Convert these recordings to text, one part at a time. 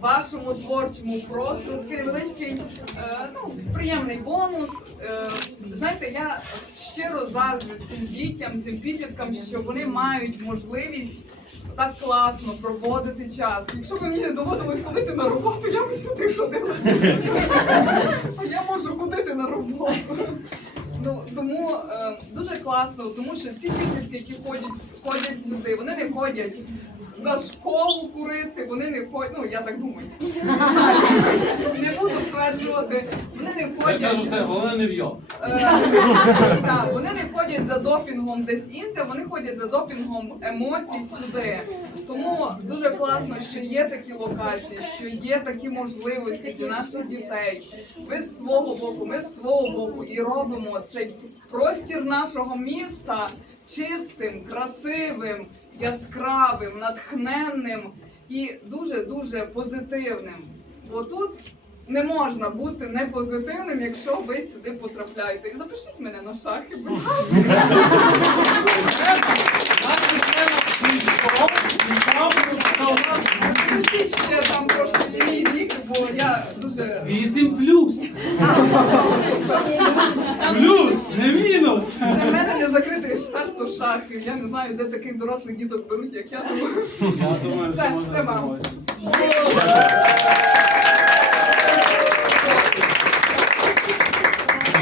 вашому творчому простору. Такий невеличкий, е, ну, приємний бонус. Е, знаєте, я щиро заздрю цим дітям, цим підліткам, що вони мають можливість так класно проводити час. Якщо б мені не доводилось ходити на роботу, я б сюди ходила. А я можу ходити на роботу. Тому е, дуже класно, тому що ці підлітки, які ходять, ходять сюди, вони не ходять за школу курити, вони не ходять, ну я так думаю. Не буду стверджувати, вони не Я ходять. кажу все, головне не в'йо. Е, Так, вони не ходять за допінгом десь інде, вони ходять за допінгом емоцій сюди. Тому дуже класно, що є такі локації, що є такі можливості для наших дітей. Ми з свого боку, ми з свого боку і робимо цей простір нашого міста чистим, красивим, яскравим, натхненним і дуже дуже позитивним. Бо тут не можна бути не позитивним, якщо ви сюди потрапляєте. І запишіть мене на шахи, будь ласка. Запишіть ще там трошки мій вік, бо я дуже 8 плюс. Плюс, не мінус. В мене не закритий штат то шахи. Я не знаю, де таких дорослих діток беруть, як я думаю. Я думаю, Це- що можна це вам. домовитися.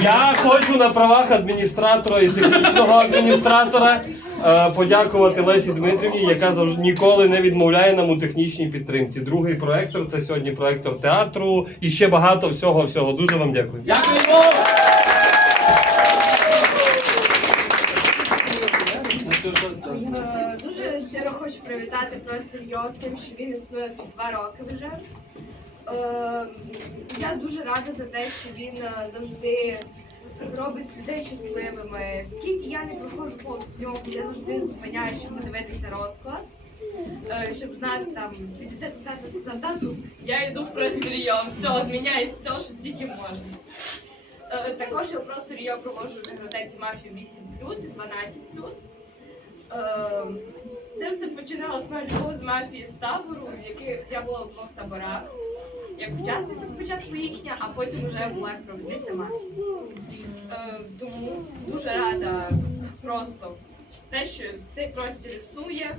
Я хочу на правах адміністратора і технічного адміністратора е, подякувати Лесі Дмитрівні, яка завжди ніколи не відмовляє нам у технічній підтримці. Другий проектор це сьогодні проектор театру і ще багато всього всього. Дуже вам дякую. Дякуємо. Дуже щиро хочу привітати просто його з тим, що він існує тут два роки вже. Е, Я дуже рада за те, що він е, завжди робить людей щасливими. Скільки я не проходжу повз нього, я завжди зупиняю, щоб подивитися розклад. Е, Щоб знати там, сказав дату, я йду в просторі все, відміняю все, що тільки можна. Е, Також я в просторі я проводжу в бібліотеці мафію 8 і 12 Ем, Це все починалося з моєї любов з мафії з табору, в якій я була в двох таборах. Як учасниця спочатку їхня, а потім вже була як мафії. Ем, Тому дуже рада просто те, що цей простір існує,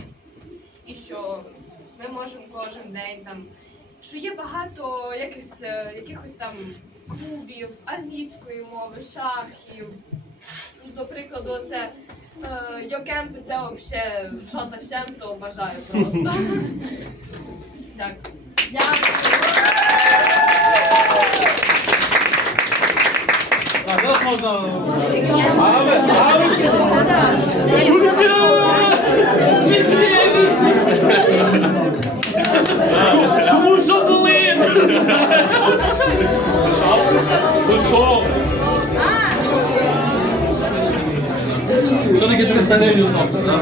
і що ми можемо кожен день там, що є багато якихось, е, якихось там клубів, англійської мови, шахів. Ну, До прикладу, це е, йокемпи, це взагалі шата щем, то бажаю просто. Так. Дякую. Можна. Ну Все-таки таке 300 гривень знов? З днем!